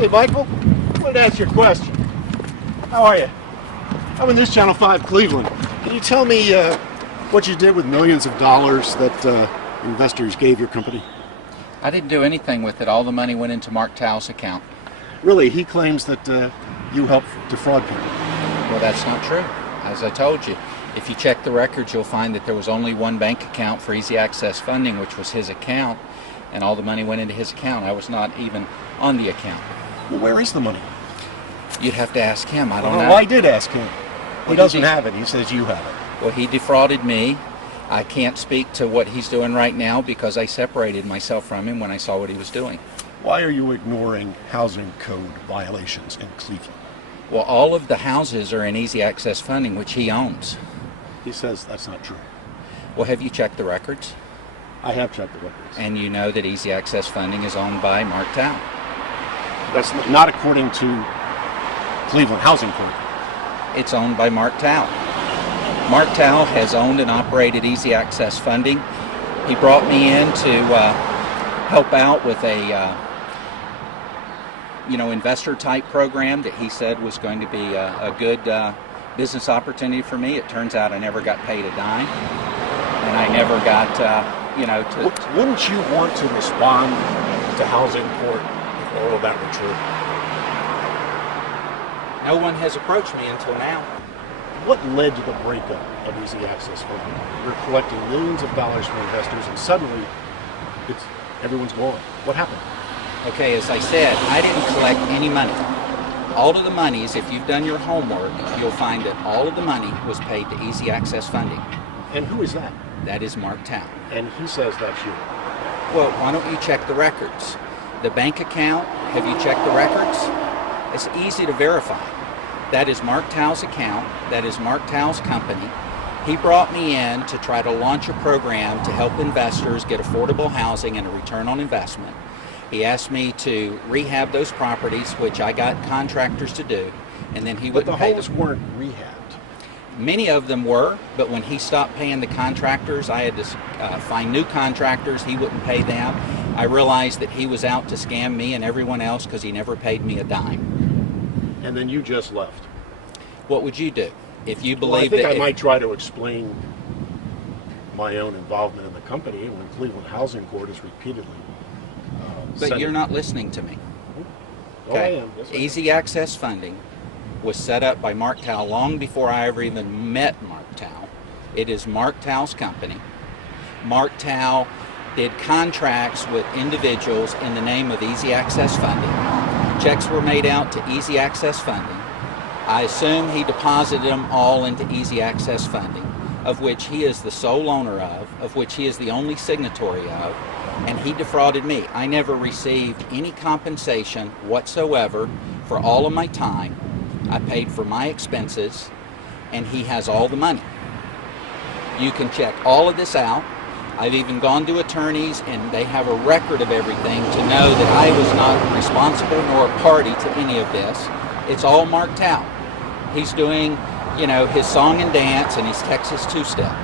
Hey, Michael, I wanted to ask you a question. How are you? I'm in this Channel 5 Cleveland. Can you tell me what you did with millions of dollars that investors gave your company? I didn't do anything with it. All the money went into Mark Tow's account. Really, he claims that you helped defraud people. Well, that's not true. As I told you, if you check the records, you'll find that there was only one bank account for Easy Access Funding, which was his account, and all the money went into his account. I was not even on the account. Well, where is the money? You'd have to ask him. I don't know. Well, I did ask him. He Well, doesn't have it. He says you have it. Well, he defrauded me. I can't speak to what he's doing right now because I separated myself from him when I saw what he was doing. Why are you ignoring housing code violations in Cleveland? Well, all of the houses are in Easy Access Funding, which he owns. He says that's not true. Well, have you checked the records? I have checked the records. And you know that Easy Access Funding is owned by Mark Tow. That's not according to Cleveland Housing Court. It's owned by Mark Tow. Mark Tow has owned and operated Easy Access Funding. He brought me in to help out with a investor type program that he said was going to be a good business opportunity for me. It turns out I never got paid a dime, and I never got Wouldn't you want to respond to housing court if all of that were true? No one has approached me until now. What led to the breakup of Easy Access Funding? You're collecting millions of dollars from investors, and suddenly everyone's gone. What happened? Okay, as I said, I didn't collect any money. All of the monies, if you've done your homework, you'll find that all of the money was paid to Easy Access Funding. And who is that? That is Mark Tow. And he says that's you. Well, why don't you check the records? The bank account, have you checked the records? It's easy to verify. That is Mark Tow's account. That is Mark Tow's company. He brought me in to try to launch a program to help investors get affordable housing and a return on investment. He asked me to rehab those properties, which I got contractors to do, and then he wouldn't pay them. But the homes weren't rehabbed. Many of them were, but when he stopped paying the contractors, I had to find new contractors. He wouldn't pay them. I realized that he was out to scam me and everyone else because he never paid me a dime. And then you just left. What would you do if you Well, I believed think that? I might try to explain my own involvement in the company when Cleveland Housing Court has repeatedly But you're not listening to me. Oh, I am. Yes, I am. Easy Access Funding was set up by Mark Tow long before I ever even met Mark Tow. It is Mark Tow's company. Mark Tow did contracts with individuals in the name of Easy Access Funding. Checks were made out to Easy Access Funding. I assume he deposited them all into Easy Access Funding, of which he is the sole owner of which he is the only signatory of, and he defrauded me. I never received any compensation whatsoever for all of my time. I paid for my expenses, and he has all the money. You can check all of this out. I've even gone to attorneys, and they have a record of everything to know that I was not responsible nor a party to any of this. It's all Mark Tow. He's doing, his song and dance, and his Texas two-step.